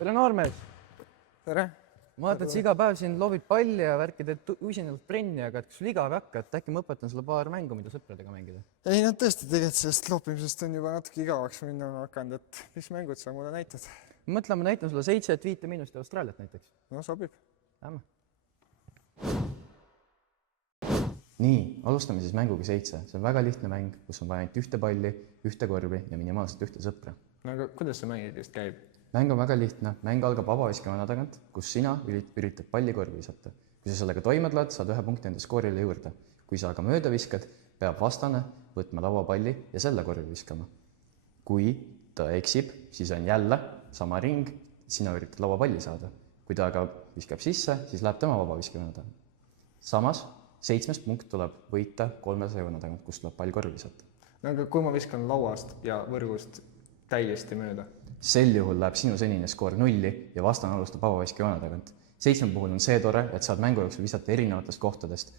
Tere noormees! Tere! Ma vaatan, et sa iga päev siin loobid palli ja värki teed usinalt trenni, aga kas sul igav ei hakka, et äkki ma õpetan sulle paar mängu, mida sõpradega mängida? Ei, no tõesti, tegelikult sellest loopimisest on juba natuke igavaks minna hakanud, et mis mängud sa mulle näitad? Mõtle, ma näitan sulle 7-5 miinust Austraaliat näiteks. No sobib. Lähme. Nii, alustame siis mänguga 7. See on väga lihtne mäng, kus on vaja ainult ühte palli, ühte korvi ja minimaalselt ühte sõpra. No aga kuidas see mäng just käib? Mäng on väga lihtne. Mäng algab vabaviskevana tagant, kus sina üritad palli korvi visata. Kui sa sellega toime tuled, saad 1 punkti enda skoorile juurde. Kui sa aga mööda viskad, peab vastane võtma lauapalli ja selle korvi viskama. Kui ta eksib, siis on jälle sama ring, sina üritad lauapalli saada. Kui ta aga viskab sisse, siis läheb tema vabaviskevana tagant. Samas, 7 punkt tuleb võita 300 joone tagant, kus tuleb pall korvi visata. No aga kui ma viskan lauast ja võrgust täiesti mööda? Sel juhul läheb sinu senine skoor 0 ja vastane alustab vabaviskevana tagant. 7 puhul on see tore, et saad mängu jooksul visata erinevatest kohtadest.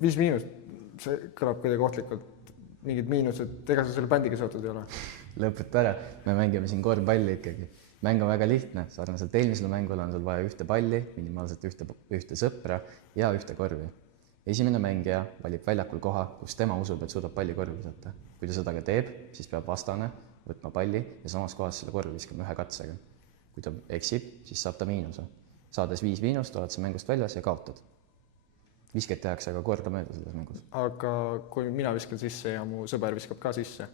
Viis miinust, see kõlab kuidagi ohtlikult. Mingid miinused, ega sa selle bändiga seotud ei ole? Lõpeta ära, me mängime siin korvpalli ikkagi. Mäng on väga lihtne, sarnaselt eelmisele mängule on sul vaja ühte palli, minimaalselt ühte sõpra ja ühte korvi. Esimene mängija valib väljakul koha, kus tema usub, et suudab palli korvi visata. Kui ta seda ka teeb, siis peab vastane võtma palli ja samas kohas selle korvi viskama 1 katsega. Kui ta eksib, siis saab ta miinuse. Saades 5 miinust, oled sa mängust väljas ja kaotad. Visket tehakse aga korda mööda selles mängus. Aga kui mina viskan sisse ja mu sõber viskab ka sisse?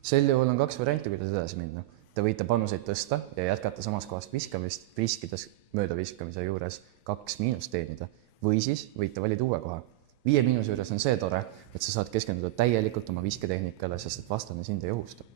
Sel juhul on 2 varianti, kuidas edasi minna. Te võite panuseid tõsta ja jätkata samas kohast viskamist, riskides mööda viskamise juures 2 miinust teenida. Või siis võite valida uue koha. 5 miinuse juures on see tore, et sa saad keskenduda täielikult oma visketehnikale, sest et vastane sind ei ohusta.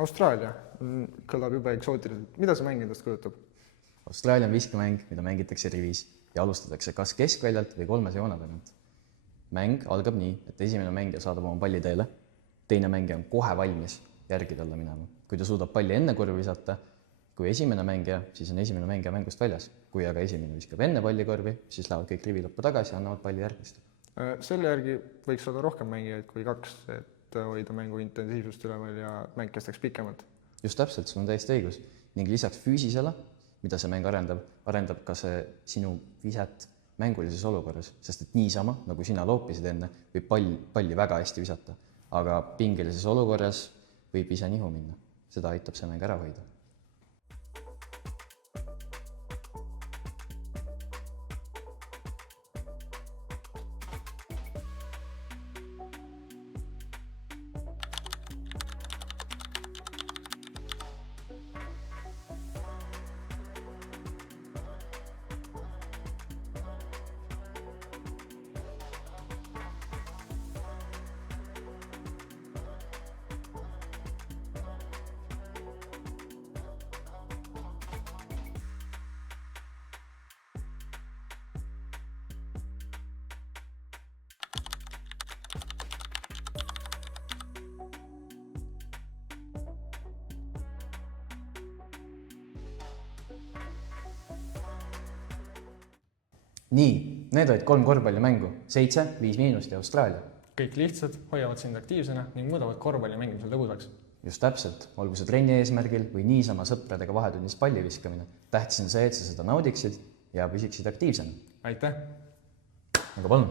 Austraalia kõlab jube eksootiliselt. Mida see mäng endast kujutab? Austraalia on viskemäng, mida mängitakse rivis ja alustatakse kas keskväljalt või 3 joone tagant. Mäng algab nii, et esimene mängija saadab oma palli teele, teine mängija on kohe valmis järgi talle minema. Kui ta suudab palli enne korvi visata, kui esimene mängija, siis on esimene mängija mängust väljas. Kui aga esimene viskab enne pallikorvi, siis lähevad kõik rivi lõppu tagasi ja annavad palli järgmist. Selle järgi võiks olla rohkem mängijaid kui 2, et hoida mängu intensiivsust üleval ja mäng kestaks pikemalt. Just täpselt, sul on täiesti õigus. Ning lisaks füüsisele, mida see mäng arendab ka see sinu viset mängulises olukorras, sest et niisama, nagu sina loopisid enne, võib palli väga hästi visata, aga pingelises olukorras võib ise nihu minna. Seda aitab see mäng ära hoida. Nii, need olid 3 korvpallimängu, 7, 5 miinust ja Austraalia. Kõik lihtsad, hoiavad sind aktiivsena ning muudavad korvpalli mängimisel lõbusaks. Just täpselt, olgu see trenni eesmärgil või niisama sõpradega vahetunnis palli viskamine. Tähtis on see, et sa seda naudiksid ja püsiksid aktiivsena. Aitäh! Aga palun!